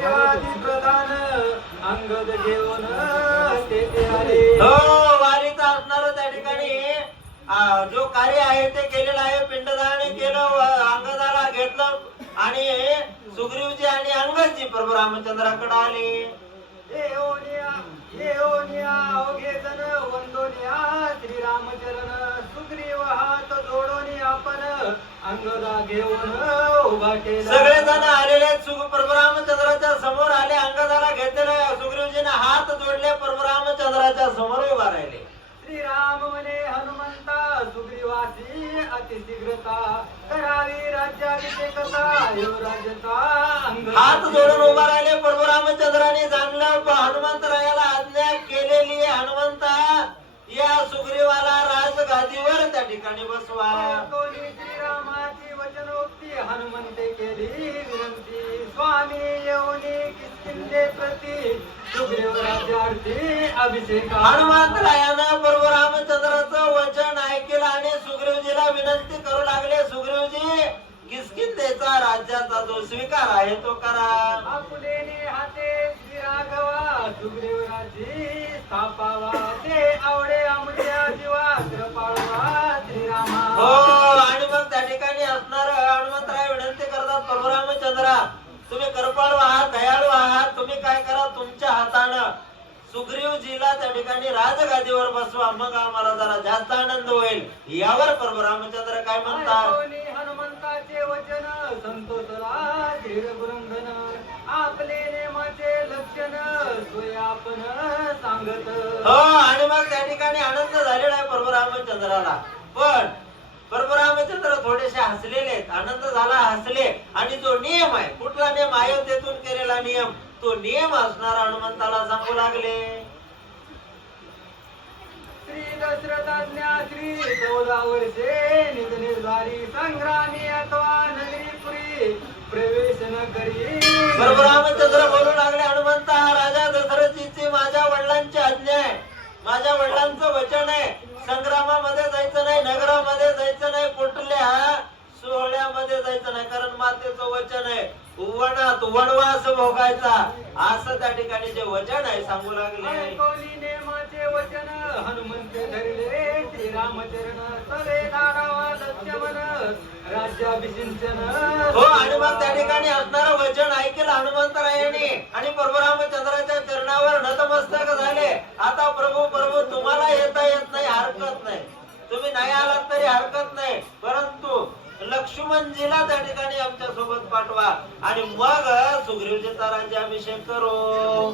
सुग्रीवादी प्रधान अंगद घेऊन तेथे आले. हो, वारीचा असणार त्या ठिकाणी जो कार्य आहे ते केलेलं आहे. पिंडदान केलं, अंगदाला घेतलं आणि सुग्रीवजी आणि अंगदजी प्रभू रामचंद्राकडे आले. येऊनिया अवघे जण वंदोनिया श्रीरामचरण सुग्रीव हात जोडोनी आपण अंगदा घेऊन उभा केला. सगळेजण आलेले प्रभू रामचंद्राच्या समोर आले. अंगदाला घेतलेलं सुग्रीवजीने हात जोडले, प्रभू रामचंद्राच्या समोर उभा राहिले. श्रीराम म्हणे हनुमंता सुग्रीवासी अतिशीघ्रता करावी राज्याभिषेकता युवराजता हात जोडून उभा राहिले. प्रभू रामचंद्राने चांगलं हनुमंतरायाला आज्ञा केलेली. हनुमंता या सुग्रीवाला राजगादीवर त्या ठिकाणी बसवा. श्रीरामाची वचनोक्ती हनुमंते केली विनंती. स्वामी येऊनी किष्किंधे प्रती सुग्रीव राज्यार्थी अभिषेक. हनुमंतरायानं प्रभू रामचंद्राचं वचन ऐकलं आणि सुग्रीवजीला विनंती करू लागले. सुग्रीवजी, किष्किंधेचा राज्याचा जो स्वीकार आहे तो करा. आपुलेने हाते श्री राघवा सुग्रीव राज्य स्थापावा. ते आवडे आमच्या जीवा कृपाळवा श्रीरामा. हो, आणि मग त्या ठिकाणी असणार हनुमंतराय विनंती करतात, प्रभू रामचंद्रा तुम्ही कृपाळू आहात, दयाळू आहात, तुम्ही काय करा, तुमच्या हातानं सुग्रीवजीला त्या ठिकाणी राजगादीवर बसवा, मग आम्हाला जरा जास्त आनंद होईल. यावर प्रभू रामचंद्र काय म्हणतात? हनुमंताचे वचन संतोषला धीर गुरंधन आपले नेमाचे लक्षण सोय आपण सांगत. हो, आणि मग त्या ठिकाणी आनंद झालेला आहे प्रभू रामचंद्राला. पण प्रभू रामचंद्र थोडेसे हसलेले आहेत. आनंद झाला, हसले. आणि जो नियम आहे, कुठला नियम, अयोध्येतून केलेला नियम, तो नियम असणार हनुमंताला सांगू लागले. श्री दशरथाज्ञा श्री 14 वर्षे निज निर्धारी संग्रामी अथवा नगरीपुरी प्रवेश न करी. प्रभू रामचंद्र बोलू लागले, हनुमंता, राजा दशरथीची माझ्या वडिलांची आज्ञा आहे, माझ्या वडिलांचं वचन आहे. संग्रामामध्ये जायचं नाही, नगरामध्ये जायचं नाही, कुठल्या सोहळ्यामध्ये जायचं नाही, कारण मातेचं वचन आहे वनात वनवास भोगायचा, असं त्या ठिकाणी जे वचन आहे सांगू लागले. नेमाचे वचन हनुमंत धरले श्रीरामचरण सवे धाडावा लक्ष्मण राज्याभिषिंचन. हो, आणि मग त्या ठिकाणी असणारं वचन ऐकलं हनुमंतरायाने आणि प्रभू रामचंद्राच्या चरणावर नतमस्तक झाले. आता प्रभू प्रभू तुम्हाला येता येत नाही, हरकत नाही, तुम्ही नाही आलात तरी हरकत नाही, परंतु लक्ष्मणजीला त्या ठिकाणी आमच्या सोबत पाठवा आणि मग सुग्रीवजीचा राज्याभिषेक करू.